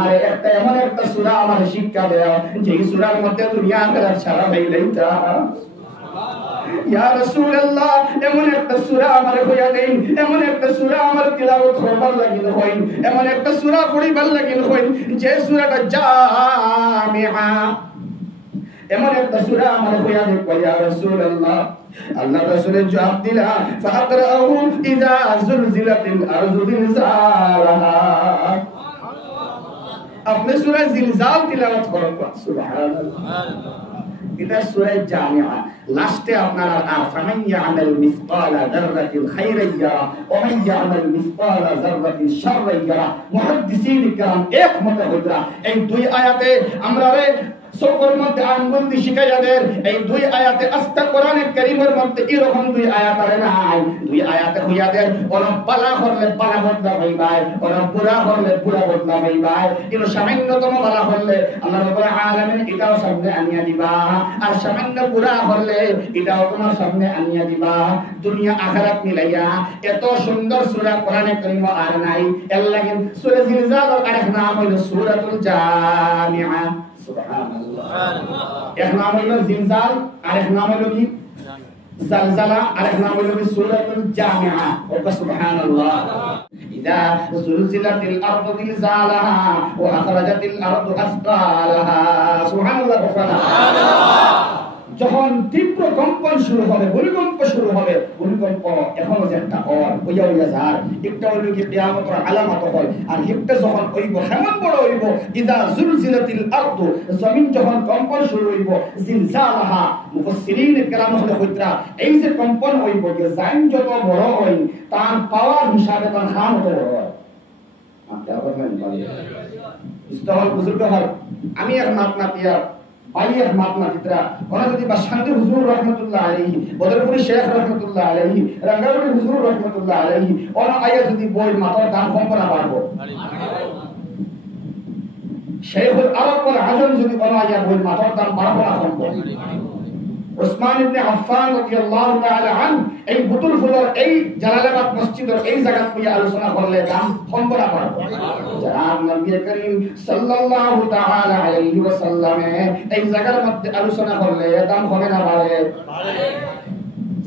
আমার একটা এমন একটা সূরা আমার শিক্ষা দাও যে সূরার মধ্যে দুনিয়া আখিরাত সারা হইলেইতা। ইয়া রাসূলুল্লাহ এমন একটা সূরা আমার হইয়া দেন, এমন একটা সূরা আমার তিলাওয়াত করবার লাগিল হই, এমন একটা সূরা পড়িবার লাগিল হই যে সূরাটা জামিআ, এমন একটা সূরা আমার হইয়া দেন। ইয়া রাসূলুল্লাহ আল্লাহ রাসূলের জবাব দিলা ফাকরাহু ইযা যুলজিলাতিল আরযু জিলজালাহা। আপনি সূরা জিলজাল তিলাওয়াত করুন। সুবহানাল্লাহ। এটা সূরা জামিআ। লাস্টে আপনারা আর ফামান ইয়ামাল মিসকালা যাররাতিন খায়রান ইয়ারা ওয়া মান ইয়ামাল মিসকালা যাররাতিন শাররান ইয়ারা। মুহাদ্দিসিন کرام একমত হইরা এই দুই আয়াতে আমরা সকল মধ্যে আঙ্গুল দিয়ে শিখাইয়াদের এই দুই আয়াতে আস্তা কোরআনে কারীমের মধ্যে এরকম দুই আয়াত আর নাই। দুই আয়াতে হইয়াদের ওরা পালা করলে পালা বদলা হইবাই, ওরা পুরা করলে পুরা বদলা হইবাই। কিন্তু সামান্যতম পালা করলে আল্লাহ রাব্বুল আলামিন এটাও সামনে আনিয়া দিবা, আর সামান্য পুরা করলে এটাও তোমার সামনে আনিয়া দিবা। দুনিয়া আখিরাত মিলাইয়া এত সুন্দর সূরা কোরআনে কারীম আর নাই। এর লাগি সূরা জিলজাল আর নাম হইল সূরাতুল জামিআ। সুবহানাল্লাহ। এক নাম হইল জিলজাল, আরেক নাম হইল কি জালজালা, আরেক নাম হইল সূরাতুল জামিআ। ওয়া সুবহানাল্লাহ। ইযা যুলজিলাতিল আরদু জিলজালাহা ওয়া আখরাজাতিল আরদু আসকালাহা। সুবহানাল্লাহ। সুবহানাল্লাহ। যখন তীব্র কম্পন শুরু হবে, ভূমিকম্প শুরু হবে, ভূমিকম্প এখনো যে একটা হওয়ার হইয়া হইয়া যার একটা হইল কি কিয়ামতের আলামত হয়। আর একটা যখন হইব কেমন বড় হইব, ইদা যুলজিলাতিল আরদু, জমিন যখন কম্পন শুরু হইব, জিলজালাহা। মুফাসসিরিন কেরাম হলে হইতরা এই যে কম্পন হইব যে জাইন যত বড় হয় তার পাওয়ার হিসাবে তার খান হতে বড় হয়। আপনি আবার বলেন ইস্তাহাল বুজুর্গ হয়। আমি এক মাতনাতিয়া বাইয়ের মাতনাতিরা ওরা যদি বাসান্তি হুজুর রহমাতুল্লাহ আলাইহি, বদরপুরি শেখ রহমাতুল্লাহ আলাইহি, রাঙ্গাউড়ি হুজুর রহমাতুল্লাহ আলাইহি ওরা আয়া যদি বই মাথার দাম কম করা পারবো, শেখুল আরব ওয়াল আজম যদি ওরা আয়া বই মাথার দাম পারবো না কম। উসমান ইবনে আফফান রাদিয়াল্লাহু তাআলা আন এই বুতুল ফুলের এই জালালাবাদ মসজিদের এই জায়গা থেকে আলোচনা করলে দাম কম করা পারবো। জনাব নবী করিম সাল্লাল্লাহু তাআলা আলাইহি ওয়াসাল্লামে এই জায়গার মধ্যে আলোচনা করলে দাম হবে না বাড়ে?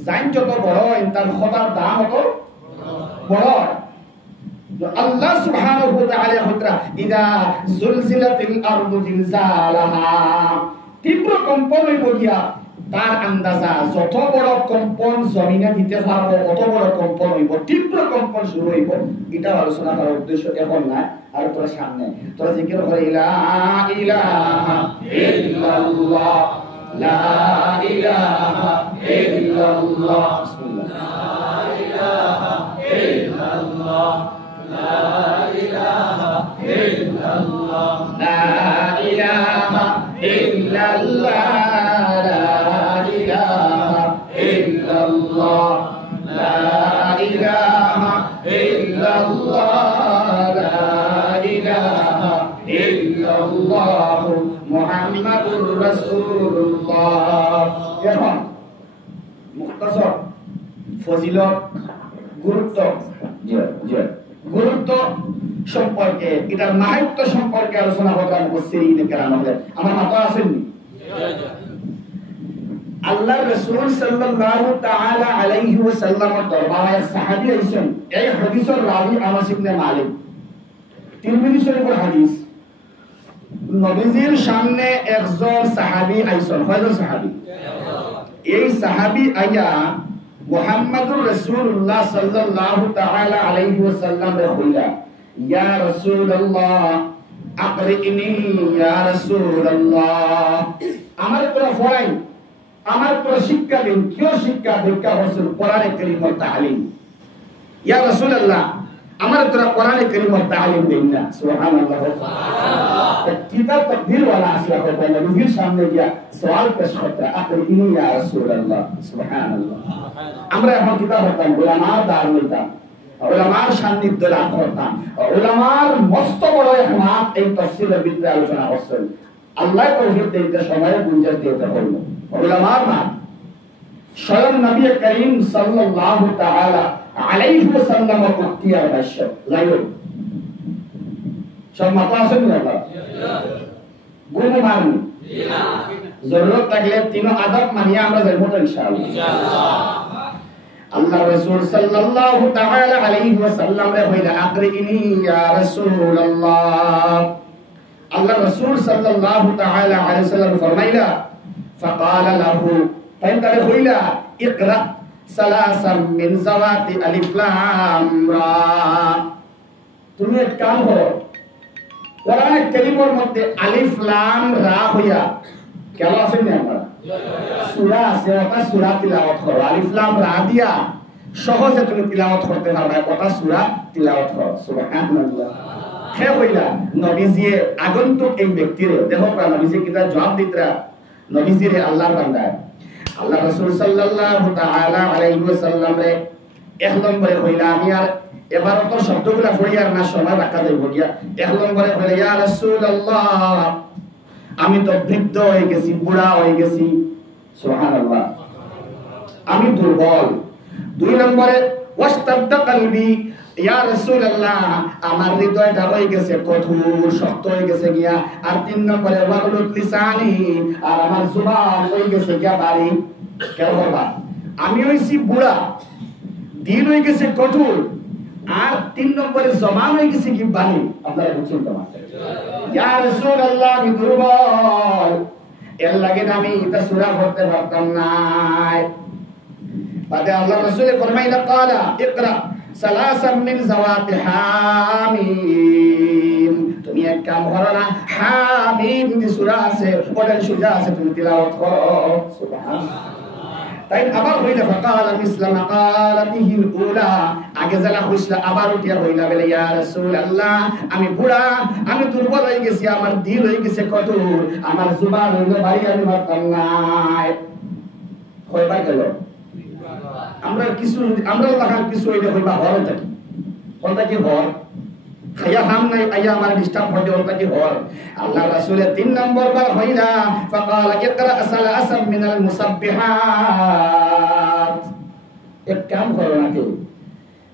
জাইন যত বড় তার খোদার দাম তত বড়। আল্লাহ সুবহানাহু ওয়া তাআলা হতরা ইদা যুলজিলাতিল আরদু জিলজালাহা, তীব্র কম্পন হইব গিয়া তার আন্দাজা যত বড় কম্পন জমিনে দিতে পারবো অত বড় কম্পন হইব, তীব্র কম্পন শুরু হইব। এটা আলোচনা করার উদ্দেশ্য এখন না, আর তোরা সামনে তোরা জিকির করে লা ইলাহা ইল্লাল্লাহ, লা ইলাহা ইল্লাল্লাহ, লা ইলাহা ইল্লাল্লাহ, লা ইলাহা ইল্লাল্লাহ, লা ইলাহা ইল্লাল্লাহ, মুহাম্মাদুর রাসূলুল্লাহ। এখন মুখতাসর ফজিলত গুরুত্ব গুরুত্ব সম্পর্কে, এটার মাহাত্ম্য সম্পর্কে আলোচনা করতে মুফাসসিরিন কেরাম আমার মাথা আসেননি। আল্লাহর রাসূল সাল্লাল্লাহু তাআলা আলাইহি ওয়াসাল্লামের দরবারে সাহাবী আইছেন। এই হাদিসের রাবী আনাস ইবনে মালিক, তিরমিজি শরীফের হাদিস। নবীজির সামনে একজন সাহাবী আইছেন। কয়জন সাহাবী? এই সাহাবী আইয়া মুহাম্মদুর রাসূলুল্লাহ সাল্লাল্লাহু তাআলা আলাইহি ওয়াসাল্লামের কইলা, ইয়া রাসূলুল্লাহ আকরিনি, ইয়া রাসূলুল্লাহ আমার তোরা ফরাই, আমার তোরা শিক্ষা দিন। কিও শিক্ষা? দীক্ষা রাসূল কোরআনে কারীমের তালিম। ইয়া রাসূলুল্লাহ আমার তোরা কোরআনে কারীমের তালিম দেন না। সুবহানাল্লাহ। কিতাব তাকদীর ওয়ালা আসলা করতে নবীর সামনে গিয়া সওয়াল পেশ করতে, আকরিনি ইয়া রাসূলুল্লাহ। সুবহানাল্লাহ। আমরা এখন কিতাব হতাম, উলামার দার হইতাম, উলামার সান্নিধ্য লাভ করতাম, উলামার মস্ত বড় ইহমাত এই তাফসীরের ভিতরে আলোচনা করছেন। আল্লাহ তৌফিক দিতে সময় গুঞ্জাস দিতে হলো। উলামার না স্বয়ং নবী করিম সাল্লাল্লাহু তাআলা আলাইহি ওয়াসাল্লাম উক্তিয়ার ভাষ্য লাইল সব মাথা আছে না বাবা গুণ মানি জরুরত লাগলে তিন আদব মানিয়ে আমরা যাবো ইনশাআল্লাহ আল্লাহ রাসূল সাল্লাল্লাহু তাআলা আলাইহি ওয়াসাল্লাম রে হইলা আকরিনি ইয়া রাসূলুল্লাহ আল্লাহ রাসূল সাল্লাল্লাহু তাআলা আলাইহি ওয়াসাল্লাম ফরমাইলা فقال له তাইলে হইলা ইকরা সালাসাম মিন যাওয়াতি আলিফ লাম রা তুমি এক কাম করো কোরআনের কালিমার মধ্যে আলিফ লাম রা হইয়া কেন আছে না আমরা সূরা আছে ওটা সূরা তিলাওয়াত করো আলিফ লাম রা দিয়া সহজে তুমি তিলাওয়াত করতে পারবে ওটা সূরা তিলাওয়াত করো সুবহানাল্লাহ হে হইলা নবীজি আগন্তুক এই ব্যক্তিরে দেখো নবীজি কিটা জবাব দিতরা নবীজি রে আল্লাহর বান্দা আল্লাহ রাসূল সাল্লাল্লাহু তাআলা আলাইহি ওয়াসাল্লাম রে এক নম্বরে কইলা আমি আর এবার তো শব্দগুলা পড়ি আর না সময় রাখা যাইব গিয়া এক নম্বরে কইলা ইয়া রাসূলুল্লাহ আমি তো বৃদ্ধ হয়ে গেছি বুড়া হয়ে গেছি সুবহানাল্লাহ আমি দুর্বল দুই নম্বরে ওয়াস্তাদা কলবি ইয়া রাসূলুল্লাহ আমার হৃদয়টা হয়ে গেছে কঠোর শক্ত হয়ে গেছে গিয়া আর তিন নম্বরে ওয়াগলুত লিসানি আর আমার জবান হয়ে গেছে গিয়া বাড়ি কেন বাবা আমি হইছি বুড়া দিল হয়ে গেছে কঠোর আর তিন নম্বরে জবান হয়ে গেছে কি বাড়ি আপনারা বুঝছেন তো ইয়া রাসূলুল্লাহ আমি দুর্বল এর লাগে আমি এটা সূরা পড়তে পারতাম না বাদে আল্লাহ রাসূল ফরমাইলা ক্বালা ইকরা সালাসাম মিন যাওয়াতি হামিম তুমি এক কাম করো না হামিম দি সূরা আছে ওটার সুজা আছে তুমি তিলাওয়াত করো সুবহানাল্লাহ তাই আবার হইলা ফাকাল মিসলা মাকালাতিহিল উলা আগে জানা হইসলা আবার উঠিয়া হইলা বলে ইয়া রাসূলুল্লাহ আমি বুড়া আমি দুর্বল হয়ে গেছি আমার দিল হয়ে গেছে কঠোর আমার জবান হইলো ভাই আমি পারতাম না কয়বার গেল আমরা লাগান কিছু হইলে হইবা হর থাকি কোনটা কি হর খায়া হাম নাই আয়া আমার ডিস্টার্ব হতে ওটা কি হর আল্লাহ রাসূলের 3 নম্বর বার হইলা ফাকাল ইকরা সালাসাম মিনাল মুসাব্বিহাত এক কাম করো না কেউ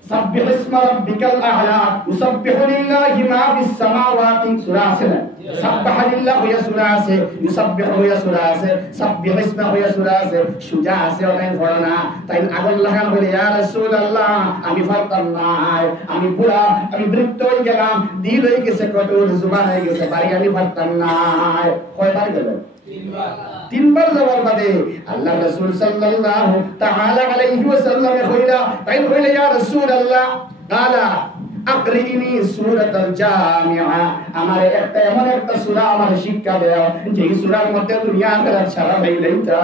সাব্বিহ ইসমা রাব্বিকাল আ'লা ইউসাব্বিহু লিল্লাহি মা ফিস সামাওয়াতি সূরা আছে না সাব্বাহা লিল্লাহি ইয়া সূরা আছে ইউসাব্বিহু ইয়া সূরা আছে সাব্বিহ ইসমা ইয়া সূরা আছে সুজা আছে ওটাই পড়ো না তাই আগল লাগান বলে ইয়া রাসূলুল্লাহ আমি পারতাম না আমি বুড়া আমি বৃদ্ধ হয়ে গেলাম দিল হয়ে গেছে কঠোর জবান হয়ে গেছে বাড়ি আমি পারতাম না কয়বার গেল তিনবার যাওয়ার বাদে আল্লাহ রাসূল সাল্লাল্লাহু তাআলা আলাইহি ওয়াসাল্লাম কইলা তাই কইলা ইয়া রাসূলুল্লাহ কালা আকরিনি সূরাতুল জামিআ আমার একটা এমন একটা সূরা আমার শিক্ষা দাও যে সূরার মধ্যে দুনিয়া আখিরাত সারা হইলেইতা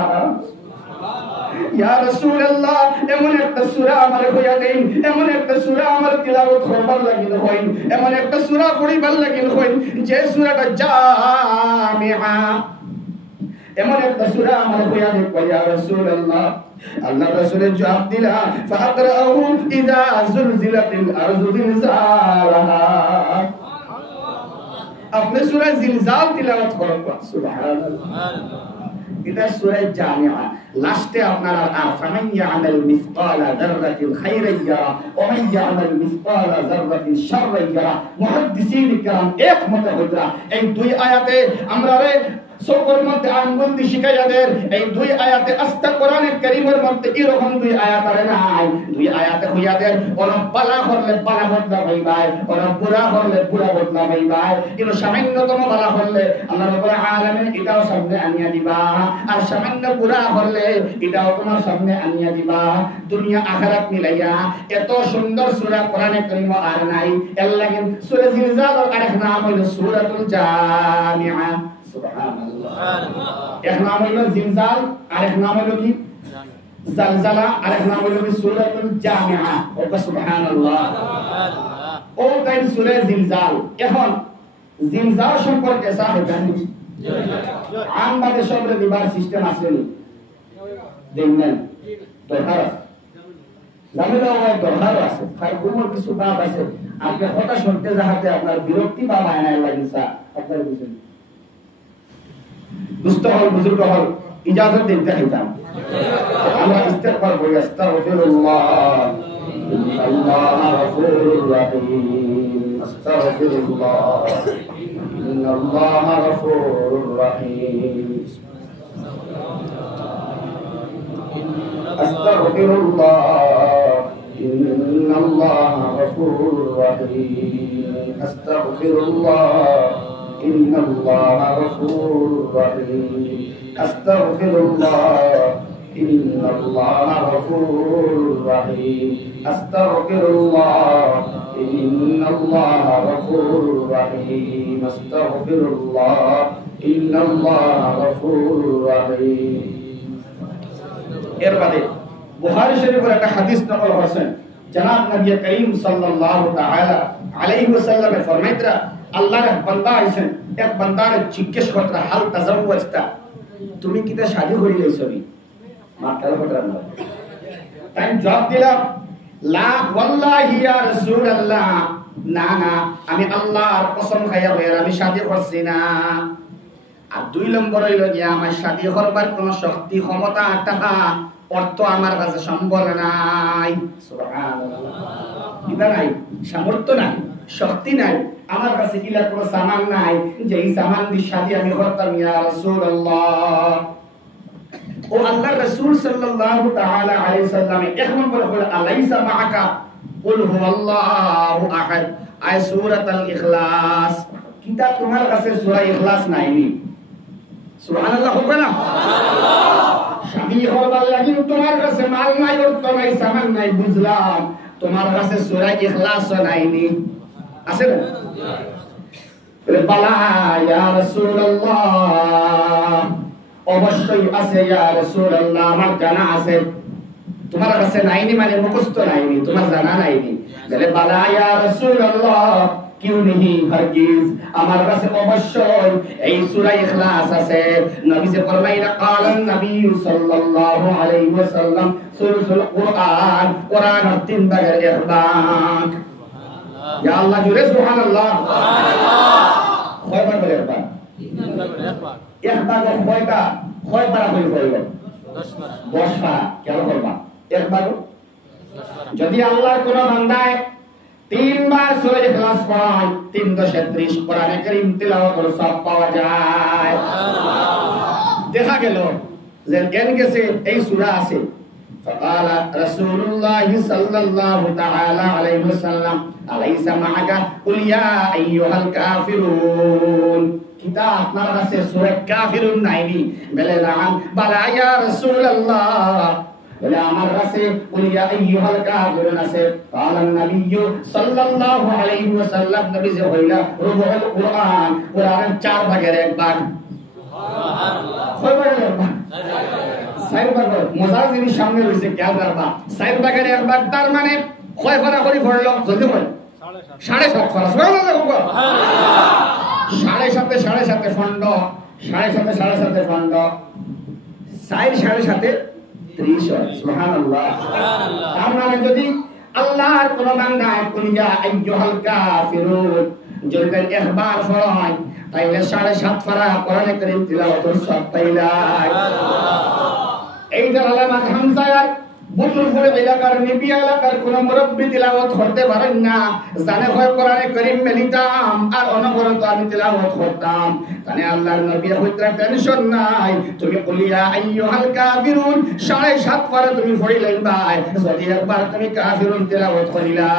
ইয়া রাসূলুল্লাহ এমন একটা সূরা আমার কইয়া দেন এমন একটা সূরা আমার তিলাওয়াত করবার লাগিল হই এমন একটা সূরা পড়িবার লাগিল হই যে সূরাটা জামিআ এমন একটা সূরা আমার কইয়া দেন ইয়া রাসূলুল্লাহ আল্লাহ রাসূলের জবাব দিলা ফাকরাউ ইযা যুলজিলাতিল আরযু জিলজালাহা আপনি সূরা জিলজাল তিলাওয়াত করুন সুবহানাল্লাহ এটা সূরা জামিআ লাস্টে আপনারা আর ফামান ইয়ামাল মিসকালা যাররাতিন খায়রান ইয়ারা ওয়া মান ইয়ামাল মিসকালা যাররাতিন শাররান ইয়ারা মুহাদ্দিসিন کرام একমত হইরা এই দুই আয়াতে আমরা রে সকল মধ্যে আঙ্গুল দি শিখাইয়াদের এই দুই আয়াতে আস্তা কোরআনের কারীমের মধ্যে কি রকম দুই আয়াত আছে নাই দুই আয়াতে হইয়াদের কোন বালা করলে বালা বদলা হইবাই কোন বুরা করলে বুরা বদলা হইবাই কিন্তু সামান্যতম বালা করলে আল্লাহ রাব্বুল আলামিন এটাও সামনে আনিয়া দিবা আর সামান্য বুরা করলে এটাও তোমার সামনে আনিয়া দিবা দুনিয়া আখিরাত মিলাইয়া এত সুন্দর সূরা কোরআনে কারীম আর নাই এর লাগি সূরা জিলজাল আরেক নাম হলো সূরাতুল জামিআ সুবহানাল্লাহ এক নাম হলো জিলজাল আরেক নাম হলো কি জালজালা আরেক নাম হলো সূরাতুল জামিআ ওয়া সুবহানাল্লাহ ও তাই সূরা জিলজাল এখন জিলজাল সম্পর্কে সাহেব জানি আমবাদে সবরে দিবার সিস্টেম আছে নি দেখেন দরকার জানেন না দরকার আছে তাই কোনো কিছু বাদ আছে আপনি কথা শুনতে যাহাতে আপনার বিরক্তি বা মায়না লাগিছে আপনার বুঝেন দুস্তহল বুজুর্গ হল ইজাজত দিতে হইতাম আমরা ইস্তেগফার করি আস্তাগফিরুল্লাহ আল্লাহ গফুরুর রহিম আস্তাগফিরুল্লাহ ইন্নাল্লাহা গফুরুর রহিম আস্তাগফিরুল্লাহ ইন্নাল্লাহা গফুরুর রহিম আস্তাগফিরুল্লাহ ইন্নাল্লাহা গফুরুর রহিম আস্তাগফিরুল্লাহ ইন্নাল্লাহা গফুরুর রহিম আস্তাগফিরুল্লাহ ইন্নাল্লাহা গফুরুর রহিম আস্তাগফিরুল্লাহ ইন্নাল্লাহা গফুরুর রহিম। এর বাদে বুখারী শরীফের একটা হাদিস নকল করেছেন জনাব নবী করিম সাল্লাল্লাহু তাআলা আলাইহি ওয়াসাল্লামে ফরমাইতরা আল্লাহর বান্দা আইছেন এক বান্দার জিজ্ঞেস করতরা হাল তাজাওয়াজতা তুমি কিতা শাদী করি লইছবি মাতাল কথা না তাই জবাব দিলাম লা ওয়াল্লাহি ইয়া রাসূলুল্লাহ না না আমি আল্লাহর কসম খাইয়া বলি আমি শাদী করছি না। আর দুই নম্বর হইল যে আমার শাদী করবার কোন শক্তি ক্ষমতা টাকা অর্থ আমার কাছে সম্বল নাই সুবহানাল্লাহ কিবা নাই সামর্থ্য নাই শক্তি নাই আমার কাছে কিলা কোনো সামান নাই যে এই সামান দিয়ে শাদী আমি করতাম ইয়া রাসূলুল্লাহ। ও আল্লাহর রাসূল সাল্লাল্লাহু তাআলা আলাইহি সাল্লামে এক নম্বর হলো আলাইসা মাআকা কুল হুয়াল্লাহু আহাদ আয় সূরাতুল ইখলাস কিতা তোমার কাছে সূরা ইখলাস নাইনি সুবহানাল্লাহ হবে না শাদী হবার লাগি তোমার কাছে মাল নাই অর্থ নাই সামান নাই বুঝলাম তোমার কাছে সূরা ইখলাস নাইনি আছে না বালা ইয়া রাসূলুল্লাহ অবশ্যই আছে ইয়া রাসূলুল্লাহ আমার জানা আছে তোমার কাছে নাইনি মানে মুখস্থ নাইনি তোমার জানা নাইনি বলে বালা ইয়া রাসূলুল্লাহ কিউ নেহি হারগিজ আমার কাছে অবশ্যই এই সূরা ইখলাস আছে। নবী যে ফরমাইলেন কালান নবী সাল্লাল্লাহু আলাইহি ওয়াসাল্লাম সূরাতুল কুরআন কোরআনের 3 ভাগের এক ভাগ ইয়া আল্লাহ জোরে সুবহানাল্লাহ সুবহানাল্লাহ কয়বার বলে একবার এক ভাগ কয়টা কয়বার হই হইল 10 বার কেন করবা এক ভাগ যদি আল্লাহর কোন বান্দায় 3 বার সূরা ইখলাস পড়ায় 330 কোরআনে কারীম তিলাওয়াতের সওয়াব পাওয়া যায় সুবহানাল্লাহ। দেখা গেল যে এর কাছে এই সূরা আছে فقال رسول الله صلى الله تعالى عليه وسلم أليس معك قل يا أيها الكافرون কিতা আপনার কাছে সূরা কাফিরুন নাইনি বলে নাম বালা ইয়া রাসূলুল্লাহ বলে আমার কাছে কুল ইয়া আইয়ুহাল কাফিরুন আছে কালান নবী সাল্লাল্লাহু আলাইহি ওয়াসাল্লাম নবী যে হইলা রুবুল কুরআন কোরআনের 4 ভাগের এক ভাগ সুবহানাল্লাহ কয় ভাগের এক ভাগ 4 ভাগ মজার জিনিস সামনে রইছে খেয়াল রাখবা 4 ভাগের এক ভাগ তার মানে কয় পারা করে পড়লো জলদি পড় 7.5 পারা সুবহানাল্লাহ সাড়ে সাথে খন্ড 7.5 খন্ড 7.5 30 সুবহানাল্লাহ সুবহানাল্লাহ। তার মানে যদি আল্লাহর কোন বান্দা কুল ইয়া আইয়ুহাল কাফিরুন যদি একবার পড়ায় তাইলে 7.5 পারা কোরআনে কারীম তিলাওয়াতের সওয়াব পাইলাই সুবহানাল্লাহ। এই যে আলামা হামজার বুজুর্গ এলাকার নিবি এলাকার কোন মুরব্বি তিলাওয়াত করতে পারেন না জানে হয় কোরআনে কারীম মেলিতাম আর অনবরত আমি তিলাওয়াত করতাম তানে আল্লাহর নবী হইতরা টেনশন নাই তুমি কুল ইয়া আইয়ুহাল কাফিরুন 7.5 পারা তুমি পড়িলেন ভাই যদি একবার তুমি কাফিরুন তিলাওয়াত করিলা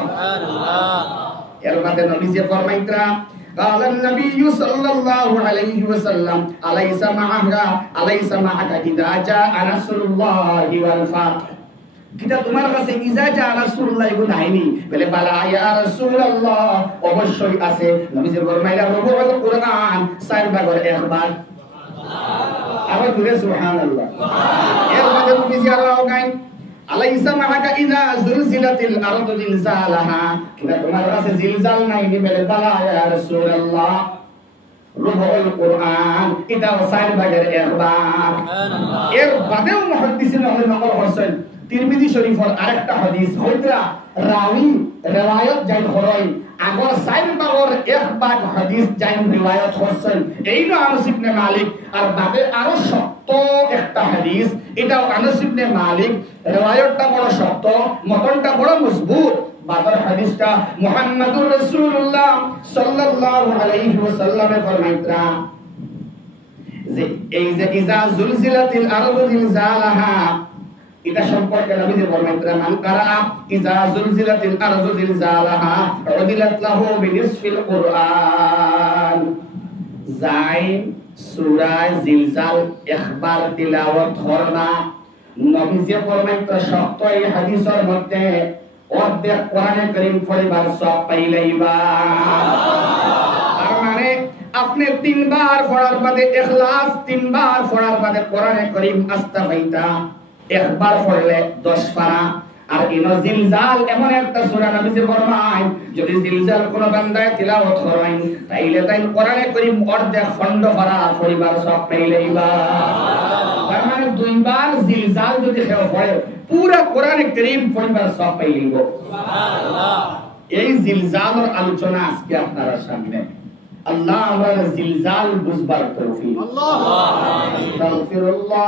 সুবহানাল্লাহ। এর মধ্যে নবী যে ফরমাইতরা قال النبي صلى الله عليه وسلم أليس معك إذا جاء نصر الله والفتح কিটা তোমার কাছে ইজা জা রাসূলুল্লাহ ইবনে আইনি বলে বালা ইয়া রাসূলুল্লাহ অবশ্যই আছে নবী যে ফরমাইলা রুবুল কুরআন 4 ভাগের এক ভাগ সুবহানাল্লাহ আবার জোরে সুবহানাল্লাহ এর মধ্যে নবী যে আরো গায় আলাইসা মাআকা ইযা যুলজিলাতিল আরদু জিলজালাহা কিটা তোমার কাছে জিলজাল নাই নি বলে বালা ইয়া রাসূলুল্লাহ রুবুল কুরআন এটা 4 ভাগের এক ভাগ সুবহানাল্লাহ। এর বাদেও মুহাদ্দিসিন আমাদের নকল করেছেন তিরমিজি শরীফের আরেকটা হাদিস হইতরা রাওয়ি riwayat জাইন হরই আগর 4 ভাগের এক ভাগ হাদিস জাইন riwayat করছেন এইটা আনাস ইবনে মালিক আর বাদে আরো শক্ত একটা হাদিস এটাও আনাস ইবনে মালিক riwayatটা বড় শক্ত মতনটা বড় মজবুত বাবার হাদিসটা মুহাম্মাদুর রাসূলুল্লাহ সাল্লাল্লাহু আলাইহি ওয়াসাল্লামে ফরমাইতরা যে এই যে ইজা জুলজিলাতিল আরদু জিলজালাহা, এটা সম্পর্কে নবীজি ফরমাইতরা মান কারা ইজা জুলজিলাতিল আরদু জিলজালাহা উদিলাত লাহু বিনিসফিল কুরআন। যাই সূরা জিলজাল একবার তিলাওয়াত করনা, নবীজি ফরমাইতরা সত্য এই হাদিসের মধ্যে অর্ধেক কোরআনে কারীম পড়িবার সওয়াব পাইলাইবা। তার মানে আপনি 3 বার পড়ার বাদে ইখলাস, 3 বার পড়ার বাদে কোরআনে কারীম আস্তাগফিরুল্লাহ একবার পড়লে 10 পারা। আর ইনো জিলজাল এমন একটা সূরা নবীজি ফরমায় যদি জিলজাল কোন বান্দায় তিলাওয়াত করেন তাইলে তাই কোরআনে কারীম অর্ধেক খণ্ড পড়া পড়িবার সওয়াব পাইলাইবা। তার মানে 2 বার জিলজাল যদি কেউ পড়ে পুরা কোরআনে কারীম পড়িবার সওয়াব পাইলিব। সুবহানাল্লাহ। এই জিলজালের আলোচনা আজকে আপনাদের সামনে। আল্লাহ আমরা জিলজাল বুঝবার তৌফিক। আল্লাহ আস্তাগফিরুল্লাহ